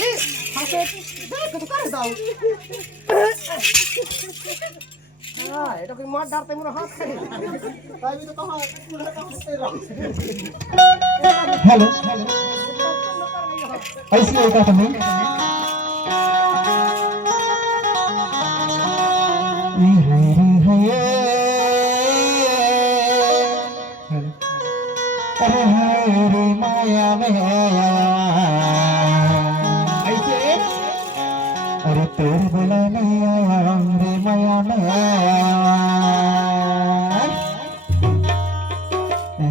ही हसे देख तो कर दाऊ हां এটা কি মার ডারতে মোর হাত খাই তাই भी तो कहां पूरा काम से रहा हेलो ऐसे होता था नहीं अरे रे माया में ऐसे अरे तेरे बुला नहीं आया रे माया में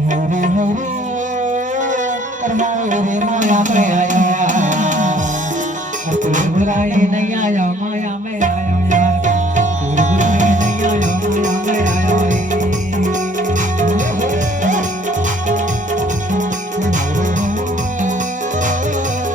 हरे हरे अरे माया में आया तेरे बुलाए नहीं आया माया में आया यार तेरे बुलाए नहीं आया माया में आया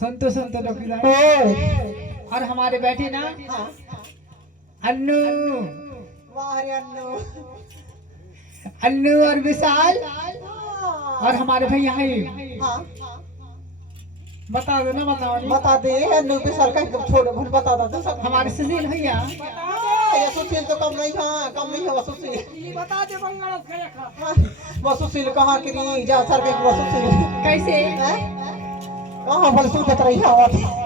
संतो संतो और हमारे बैठे ना अन्नू अन्नू और विशाल और हमारे भैया हैं। बता दो ना, बता दे अन्नू विशाल का एकदम छोड़ भूल बता दो सब। हमारे सुशील भैया ये सुशील तो कम नहीं है सुशील बता दे बंगाल वो सुशील कहाँ की जा सर के वो सुशील कैसे कहाँ फलसूल बता रही है।